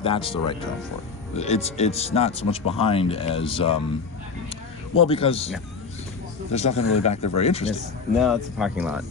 if that's the right term for it. It's not so much behind as because there's nothing really back there very interesting. No, it's a parking lot.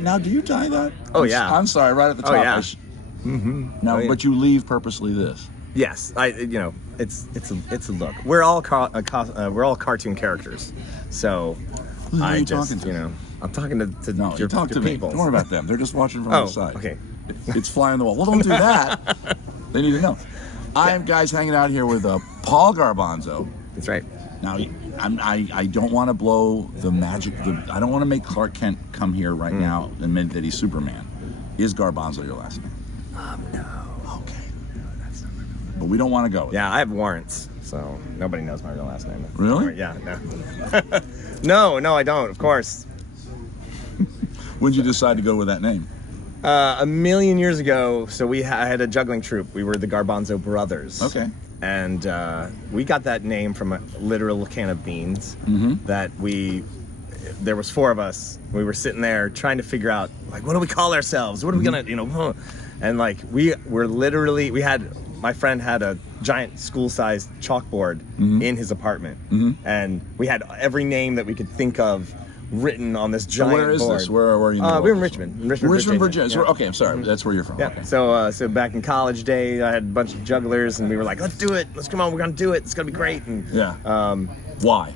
Now, do you tie that? Oh, yeah. I'm sorry, right at the top. Oh, yeah. Now, but you leave purposely this. Yes, it's a look. We're all cartoon characters, so Who are you talking to? I'm talking to No, your, talk to people. me. Don't worry about them. They're just watching from the side. Okay. It's fly on the wall. Well, don't do that. They need to know. I'm guys hanging out here with Paul Garbanzo. That's right. Now, I don't want to blow the magic. I don't want to make Clark Kent come here right now and admit that he's Superman. Is Garbanzo your last name? No. Okay. No, that's not my real name. But we don't want to go with Yeah, I have warrants, so nobody knows my real last name. Really? Yeah, no. No, I don't, of course. When did you decide to go with that name? A million years ago, so I had a juggling troupe. We were the Garbanzo Brothers. Okay. And we got that name from a literal can of beans that there was 4 of us. We were sitting there trying to figure out, like, what do we call ourselves? What are we gonna, and like, my friend had a giant school-sized chalkboard in his apartment. And we had every name that we could think of written on this giant board. Where is this? Where are you? We're in Richmond. Richmond, Virginia. Yeah. Okay, I'm sorry. That's where you're from. Yeah. Okay. So back in college day, I had a bunch of jugglers, and we were like, "Let's do it. Let's come on. We're gonna do it. It's gonna be great." And Why?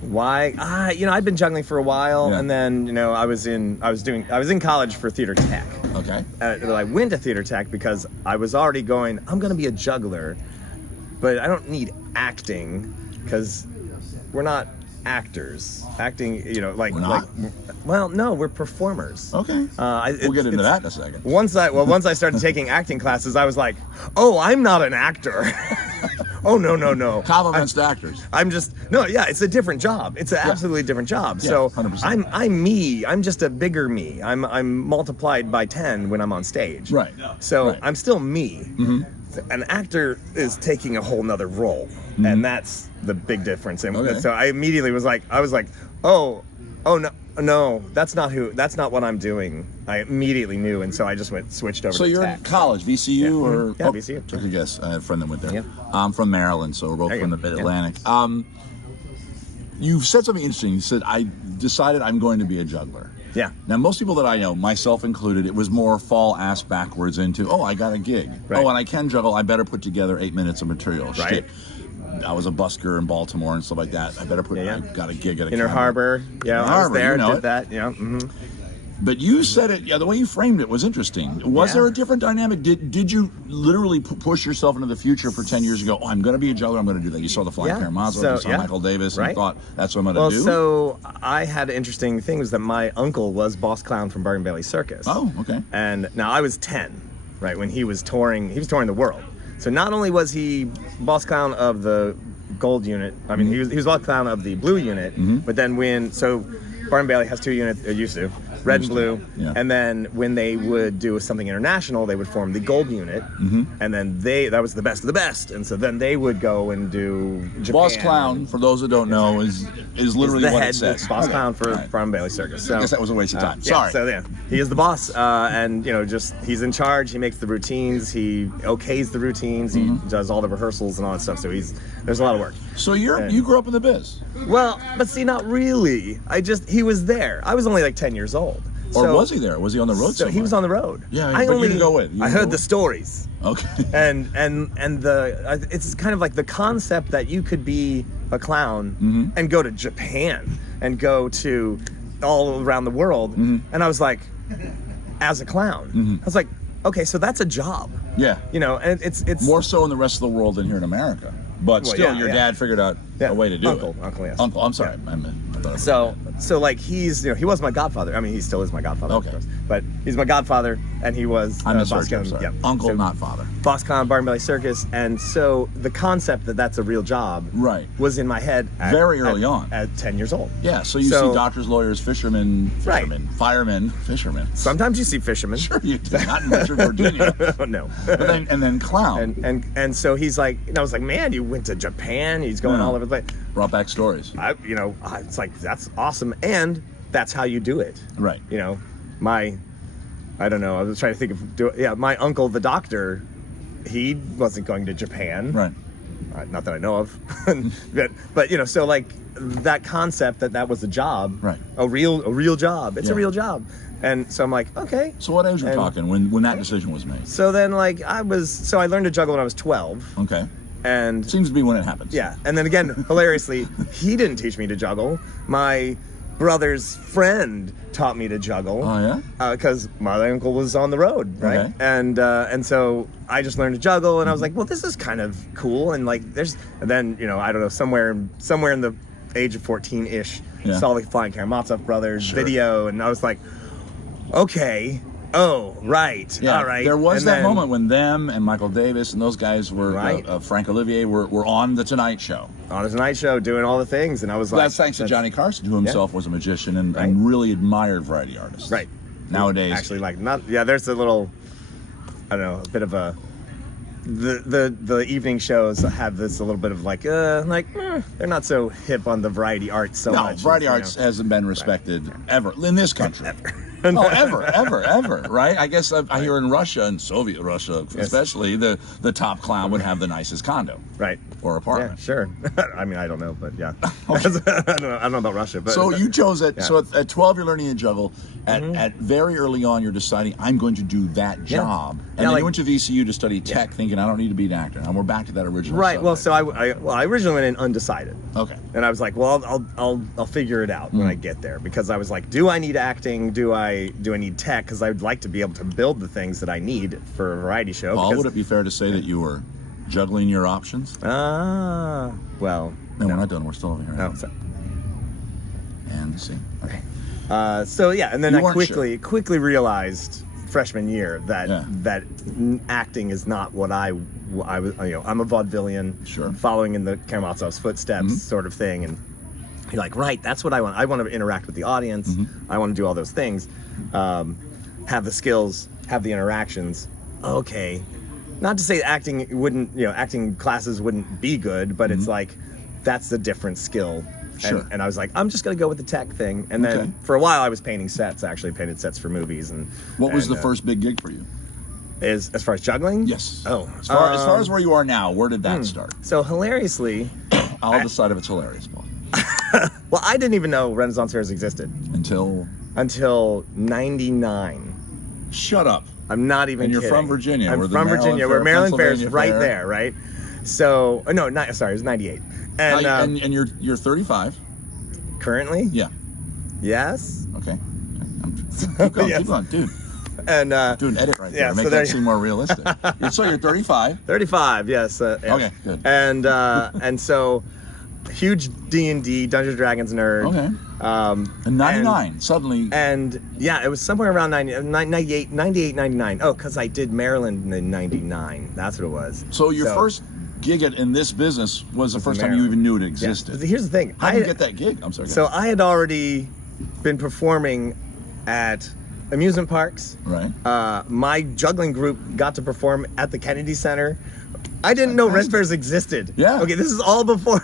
why? I'd been juggling for a while, Yeah. and then I was in college for theater tech. Okay. I went to theater tech because I was already going, I'm gonna be a juggler, but I don't need acting because we're not actors. Acting, We're not? well, no, we're performers. Okay. We'll get into that in a second. Once I started taking acting classes, I was like, oh, I'm not an actor. Oh, no. Compliments to actors. It's a different job. It's an absolutely different job. Yeah, So 100%. I'm me. I'm just a bigger me. I'm multiplied by 10 when I'm on stage. Right. So Right. I'm still me. An actor is taking a whole nother role, and that's the big difference. And Okay. so I immediately was like, oh no, that's not what I'm doing. I immediately knew, and so I just switched over So to you're tech. in college, VCU or? Yeah, VCU. Took a guess. I had a friend that went there. Yeah. I'm from Maryland, so we're both There you from the go. Mid-Atlantic. You've said something interesting. You said, I decided I'm going to be a juggler. Yeah. Now, most people that I know, myself included, it was more fall ass backwards into, I got a gig. Right. Oh, and I can juggle. I better put together 8 minutes of material. Right. Shit. I was a busker in Baltimore and stuff like that. I better Yeah. I got a gig at a Inner camera. Harbor. Yeah, I was Harbor, there. you know Did it. that. Yeah. But you said it, the way you framed it was interesting. Was Yeah. there a different dynamic? Did you literally push yourself into the future for 10 years ago? I'm going to be a juggler. I'm going to do that. You saw the Flying Yeah. Karamazov, So, you saw yeah. Michael Davis, and Right. thought, that's what I'm Well, going to do? so I had an interesting thing was that my uncle was Boss Clown from Bargain Bailey Circus. Oh, okay. And now I was 10, right, when he was touring. He was touring the world. So not only was he Boss Clown of the gold unit, I mean, he was Boss Clown of the blue unit, but then Bargain Bailey has 2 units, it used to, red and blue, Yeah. and then when they would do something international, they would form the gold unit, and then that was the best of the best, and so then they would go and do Japan. Boss Clown, for those that don't know, is literally the what head, it says. Boss Clown for Right. Bargain Bailey Circus. So I guess that was a waste of time. yeah, Sorry. so yeah, he is the boss, and he's in charge. He makes the routines. He okays the routines. He does all the rehearsals and all that stuff. So there's a lot of work. So you grew up in the biz? Well, but see, not really. He was there. I was only like 10 years old. Or So- was he there? Was he on the road So somewhere? he was on the road. Yeah, but you didn't go with. I heard the stories. Okay. And it's kind of like the concept that you could be a clown and go to Japan and go to all around the world. And I was like, as a clown, I was like, okay, so that's a job. Yeah. And it's More so in the rest of the world than here in America. But Well, still, yeah, your yeah. dad figured out a way to do Uncle, it. Uncle, yes. Uncle, I'm sorry. I thought it was So like he's he was my godfather. I mean, he still is my godfather. Okay. Of course. But he's my godfather, and he was I misheard Boss you, I'm Clown. sorry. Yeah. Uncle, So, not father. Boss Clown, Bargain Bailey Circus, and so the concept that that's a real job Right. was in my head Very early on. at 10 years old. Yeah, so you see doctors, lawyers, fishermen, Right. firemen, fishermen. Sometimes you see fishermen. Sure you do. Not in Richmond, Virginia. No. And then clown. And so he's like, and I was like, man, you went to Japan. He's going Yeah. all over the place. Brought back stories. It's like, that's awesome, and that's how you do it. Right. I don't know. I was trying to think of my uncle, the doctor, he wasn't going to Japan. Right. Not that I know of. but you know, so like that concept that was a job. Right. A real job. It's a Yeah. real job. And so I'm like, okay. So what age were you And- talking when that decision was made? So then like I learned to juggle when I was 12. Okay. And Seems to be when it happens. yeah, and then again, hilariously, he didn't teach me to juggle. My brother's friend taught me to juggle. Oh yeah. Because my uncle was on the road, right? Okay. And so I just learned to juggle, and I was like, well, this is kind of cool. And like, and then you know, I don't know, somewhere in the age of 14-ish, Yeah. saw the Flying Karamazov Brothers Sure. video, and I was like, okay, oh right, Yeah, all right. there was And that then- moment when them and Michael Davis and those guys were, Right. Frank Olivier were on the Tonight Show. on the Tonight Show doing all the things, and I was like, That's thanks to Johnny Carson, who himself was a magician and Right. really admired variety artists. Right. Nowadays, Actually, like not. Yeah, there's a little. I don't know, a bit of a. The evening shows have this a little bit of like they're not so hip on the variety arts so no, much. variety you arts know. hasn't been respected ever in this country. Oh, ever, right? I guess I hear in Russia, in Soviet Russia especially, the top clown would have the nicest condo. Right. Or Yeah, apartment. sure. I mean, I don't know, but yeah. I don't know about Russia, but So you chose it. Yeah. So at 12, you're learning to juggle. At very early on, you're deciding, I'm going to do that job. And then like- you went to VCU to study tech, thinking, I don't need to be an actor. And we're back to that original right. Well, subject. so I originally went in undecided. Okay. And I was like, well, I'll figure it out when I get there, because I was like, do I need acting? Do I need tech? Because I would like to be able to build the things that I need for a variety show. Paul, because, would it be fair to say that you were juggling your options? well, No, we're not done. We're still over here. no, sorry. And see. Okay. So yeah, and then You I weren't quickly realized freshman year that Yeah. that acting is not what I was. You know, I'm a vaudevillian, Sure. following in the Karamazov's footsteps, sort of thing. And you're like, right, that's what I want. I want to interact with the audience. I want to do all those things, have the skills, have the interactions. Okay, not to say acting classes wouldn't be good, but it's like that's a different skill. Sure. And I was like, I'm just gonna go with the tech thing. And then Okay. for a while, I was painting sets. I actually painted sets for movies. And What was the and, first big gig for you? as far as juggling? Yes. Oh, As far as where you are now, where did that start? so hilariously, I'll decide if it's hilarious, Paul. well, I didn't even know Renaissance fairs existed Until. until '99. Shut up. I'm not even. And you're kidding. from Virginia, I'm where the from Maryland Virginia, where Fair, Maryland Fair is Pennsylvania right Fair. there, right? So no, sorry, it was '98. And, And you're 35. currently, Yeah. yes, Okay. Keep going, Yes. keep going, dude. and Do an edit right there. Yeah, so Make there that you- seem more realistic. So you're 35. 35, yes. Yeah. Okay, good. And so, huge D&D, Dungeons and Dragons nerd. Okay. And 99, suddenly. And yeah, it was somewhere around 98, 99. Oh, because I did Maryland in 99. That's what it was. So your first gig in this business was the first time you Maryland. even knew it Yeah. existed. Here's the thing. How did you get that gig? I'm sorry. So I had already been performing at amusement parks. Right. My juggling group got to perform at the Kennedy Center. I didn't know Red Fairs existed. Yeah. Okay, this is all before.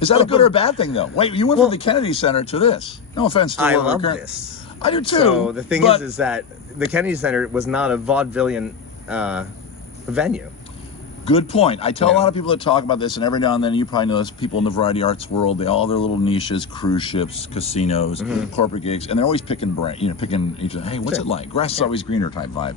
Is that a good or a bad thing, though? Wait, you went from the Kennedy Center to this. No offense to I what we're love current- this. I do too. So the thing but is that the Kennedy Center was not a vaudevillian venue. Good point. I tell a Yeah. lot of people that talk about this, and every now and then you probably know this, people in the variety arts world, they all have their little niches, cruise ships, casinos, corporate gigs, and they're always picking picking each other. Hey, what's it like? Grass is always greener type vibe.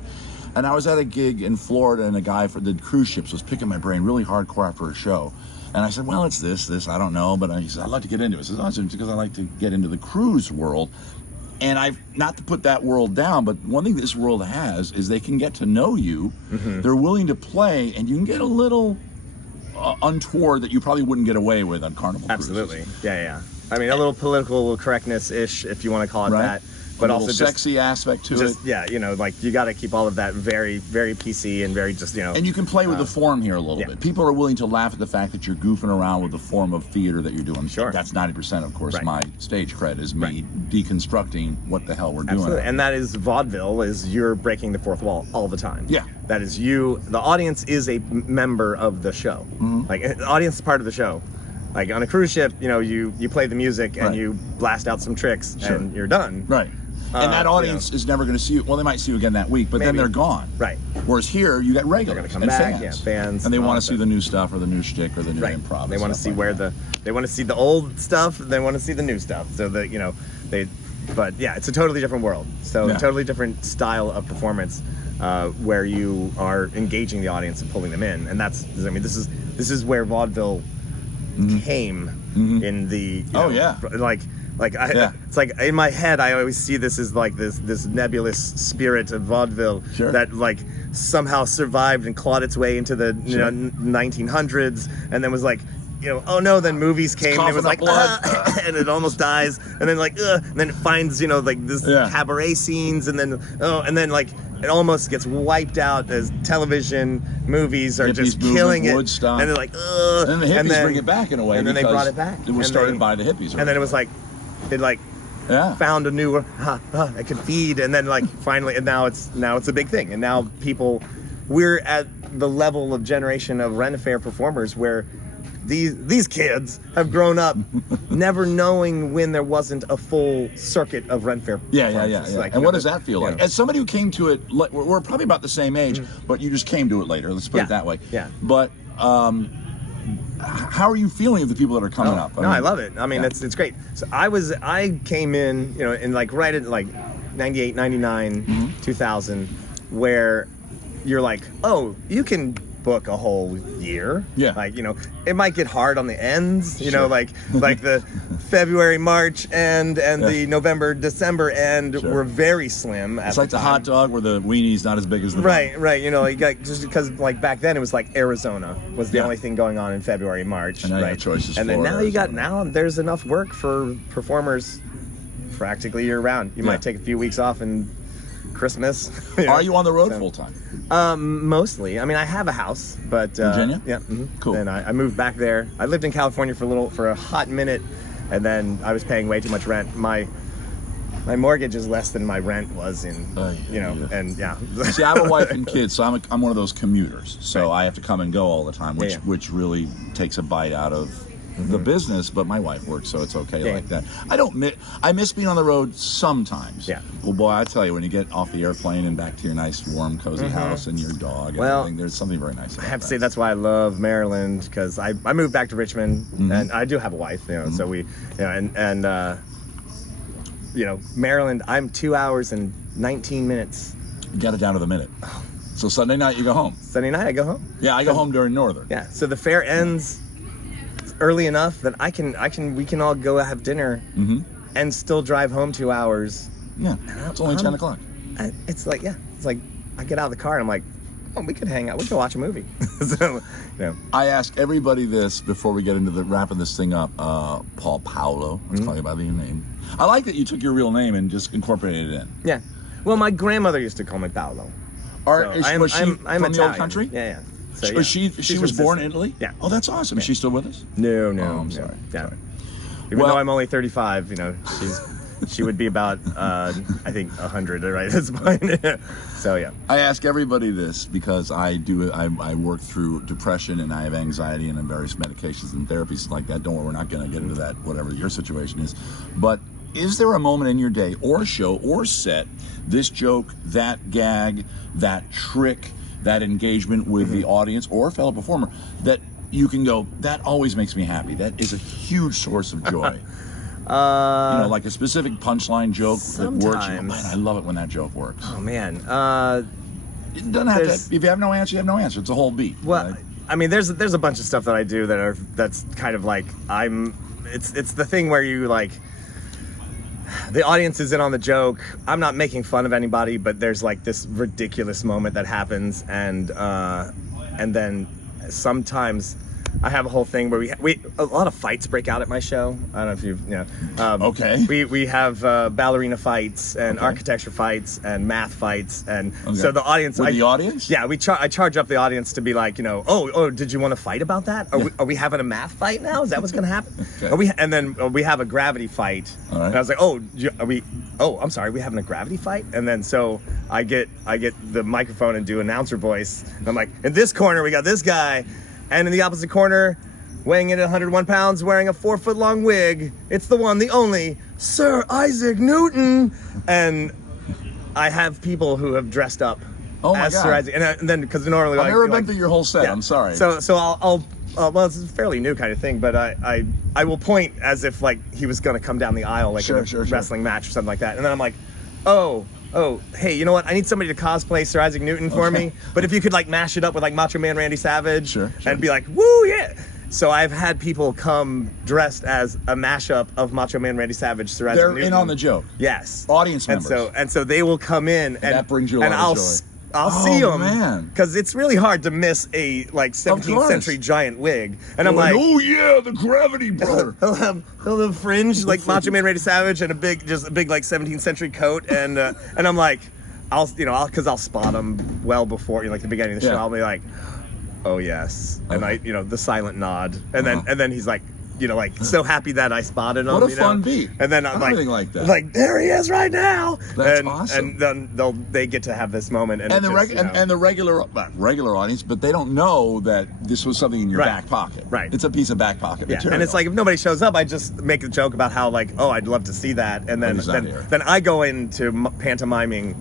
And I was at a gig in Florida, and a guy for the cruise ships was picking my brain really hardcore after a show. And I said, well, it's this, I don't know. But he said, I'd like to get into it. I said, oh, it's because I like to get into the cruise world. And not to put that world down, but one thing this world has is they can get to know you. They're willing to play, and you can get a little untoward that you probably wouldn't get away with on Carnival cruises. Absolutely. Yeah. I mean, a little political correctness-ish, if you want to call it Right. that. But a also little just sexy aspect to just it. yeah, like you got to keep all of that very, very PC and very just And you can play with the form here a little yeah. bit. People are willing to laugh at the fact that you're goofing around with the form of theater that you're doing. Sure. That's 90%, of course, Right. my stage cred is me deconstructing what the hell we're Absolutely. doing. And that is vaudeville, is you're breaking the fourth wall all the time. Yeah. That is you. The audience is a member of the show. Like, the audience is part of the show. Like on a cruise ship, you play the music and Right. you blast out some tricks Sure. and you're done. Right. And that audience is never going to see you. Well, they might see you again that week, but then they're gone. Right. Whereas here, you got regulars come and back, fans. fans, And they want to see the new stuff or the new shtick or the new improv. They want to see they want to see the old stuff. They want to see the new stuff. So that but yeah, it's a totally different world. So a totally different style of performance, where you are engaging the audience and pulling them in. And this is where vaudeville came in the it's like in my head I always see this as like this nebulous spirit of vaudeville that like somehow survived and clawed its way into the 1900s, and then was like, oh no, then movies came and it was like and it almost dies, and then like and then it finds like this cabaret scenes, and then like it almost gets wiped out as television movies are just killing it. Woodstock. And they're like and then the hippies bring it back in a way, and then they brought it back. It was started by the hippies, and then it was like it found a new it could feed, and then like finally, and now it's a big thing, and now we're at the level of generation of Ren Fair performers where these kids have grown up never knowing when there wasn't a full circuit of Ren Fair. Yeah. Like, and what does that feel like? As somebody who came to it, we're probably about the same age, but you just came to it later. Let's put it that way. Yeah. But how are you feeling of the people that are coming up? I love it. I mean, it's great. So I came in, in like right at like 98, 99, 2000, where you're like, oh, you can book a whole year. Yeah. Like, it might get hard on the ends, like the February, March end and the November, December end were very slim. It's like the hot dog where the weenie's not as big as the Right. You got, just because like back then it was like Arizona was the only thing going on in February, March. And now you have choices. And then now there's enough work for performers practically year round. You might take a few weeks off and Christmas. Are you on the road full time? Mostly. I mean, I have a house, but Virginia? Yeah. Cool. And I moved back there. I lived in California for a hot minute, and then I was paying way too much rent. My mortgage is less than my rent was in, and See, I have a wife and kids, so I'm one of those commuters. So I have to come and go all the time, which really takes a bite out of the business, but my wife works, so it's okay like that. I miss being on the road sometimes. Yeah. Well, boy, I tell you, when you get off the airplane and back to your nice, warm, cozy house and your dog and everything, there's something very nice about that. I have to say that's why I love Maryland, because I moved back to Richmond, and I do have a wife, so we, Maryland, I'm 2 hours and 19 minutes. You got it down to the minute. So Sunday night, you go home. Sunday night, I go home. Yeah, I go home during Northern. Yeah, so the fair ends early enough that we can all go have dinner and still drive home 2 hours. Yeah, it's only 10 o'clock. It's like I get out of the car and I'm like, oh, we could hang out, we could watch a movie. So, I ask everybody this before we get into wrapping this thing up. Paolo, let's call you by the name. I like that you took your real name and just incorporated it in. Yeah, well, my grandmother used to call me Paolo. Was she from I'm the Italian. old country? Yeah. So, Was she was born in Italy? Yeah. Oh, that's awesome. Is she still with us? No. Oh, I'm sorry. Yeah. Even though I'm only 35, she would be about, I think, 100 right at this point. So, yeah. I ask everybody this because I work through depression and I have anxiety and various medications and therapies like that. Don't worry, we're not going to get into that, whatever your situation is. But is there a moment in your day or show or set, this joke, that gag, that trick, that engagement with the audience or a fellow performer that you can go, that always makes me happy. That is a huge source of joy. Like a specific punchline joke that works. Man, I love it when that joke works. Oh man, it doesn't have to. If you have no answer, you have no answer. It's a whole beat. Well, right? I mean, there's a bunch of stuff that I do that's kind of like it's the thing where you like. The audience is in on the joke. I'm not making fun of anybody, but there's like this ridiculous moment that happens, and then sometimes I have a whole thing where we a lot of fights break out at my show. I don't know if you've okay. We have ballerina fights and architecture fights and math fights, and so the audience. With the audience? Yeah, I charge up the audience to be like, oh, did you want to fight about that? Are we having a math fight now? Is that what's going to happen? Okay. And then we have a gravity fight. All right. And I was like, I'm sorry, we having a gravity fight? And then so I get the microphone and do announcer voice. And I'm like, in this corner we got this guy, and in the opposite corner weighing in at 101 pounds, wearing a 4-foot-long wig. It's the one, the only, Sir Isaac Newton. And I have people who have dressed up as God. Sir Isaac. And then, because normally... I've never been through your whole set. Yeah. I'm sorry. So I'll well, it's a fairly new kind of thing, but I will point as if like he was going to come down the aisle like in a wrestling match or something like that. And then I'm like, oh, hey, you know what? I need somebody to cosplay Sir Isaac Newton for me. But if you could like mash it up with like Macho Man Randy Savage and be like, woo, yeah. So I've had people come dressed as a mashup of Macho Man Randy Savage, Sir Isaac Newton. They're in on the joke. Yes. Audience members. And so they will come in and that brings you a lot of joy. I'll see them, man, because it's really hard to miss a like 17th century giant wig, and I'm like, oh yeah, the gravity brother. he'll have fringe like Macho Man Randy Savage and a big like 17th century coat, and I'm like, I'll spot him well before like the beginning of the show. I'll be like, oh yes, and the silent nod, and then he's like, like so happy that I spotted him. What a fun beat. And then I'm like that. Like there he is right now. That's awesome. And then they get to have this moment. And the regular audience, but they don't know that this was something in your back pocket. Right. It's a piece of back pocket material. And it's like if nobody shows up, I just make a joke about how like, oh, I'd love to see that, and then I go into pantomiming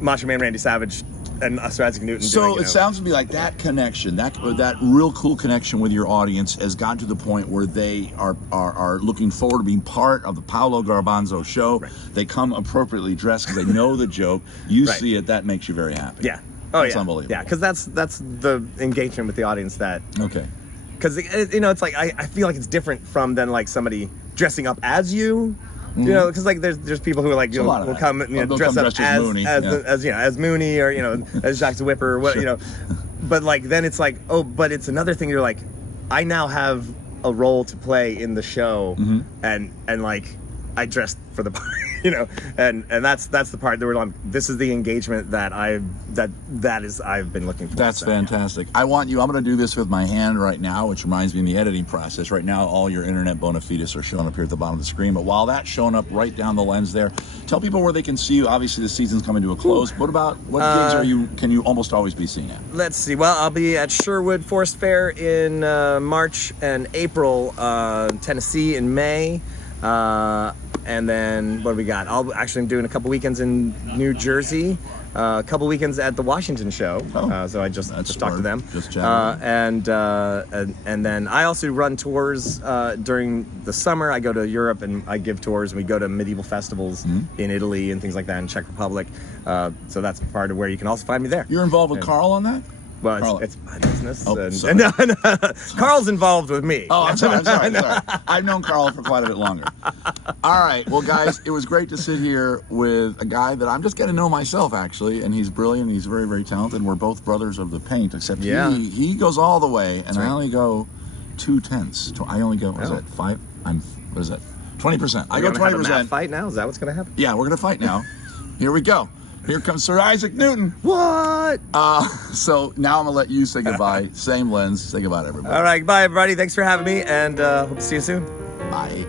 Macho Man Randy Savage and Sir Isaac Newton. So it sounds to me like that connection, that real cool connection with your audience has gotten to the point where they are looking forward to being part of the Paolo Garbanzo show. Right. They come appropriately dressed because they know the joke. You see it, that makes you very happy. Yeah. That's unbelievable. Yeah, because that's the engagement with the audience that. Okay. Because it's like I feel like it's different from than like somebody dressing up as you. Because like there's people who are like will come dress up as Mooney or as Jacques the Whipper or what but like then it's like but it's another thing. You're like, I now have a role to play in the show, and like I dressed for the part, and that's the part that we're on. This is the engagement that I've been looking for. That's fantastic. I'm going to do this with my hand right now, which reminds me in the editing process. Right now, all your internet bona fides are showing up here at the bottom of the screen. But while that's showing up right down the lens there, tell people where they can see you. Obviously, the season's coming to a close. What gigs can you almost always be seen at? Let's see. Well, I'll be at Sherwood Forest Fair in March and April, Tennessee in May. And then what do we got? I'll actually doing a couple weekends in New Jersey, a couple weekends at the Washington show. So I just talked to them. And then I also run tours during the summer. I go to Europe and I give tours, and we go to medieval festivals in Italy and things like that, in Czech Republic. So that's part of where you can also find me there. You're involved with Carl on that? Well, it's my business. Carl's involved with me. Oh, I'm sorry. I've known Carl for quite a bit longer. All right. Well, guys, it was great to sit here with a guy that I'm just getting to know myself, actually, and he's brilliant. He's very, very talented. We're both brothers of the paint, except he goes all the way, and I only go 2/10. I only go, what is that, 5? What is that? 20%. I go 20%. Fight now? Is that what's going to happen? Yeah, we're going to fight now. Here we go. Here comes Sir Isaac Newton. What? So now I'm going to let you say goodbye. Same lens. Say goodbye to everybody. All right. Bye, everybody. Thanks for having me, and hope to see you soon. Bye.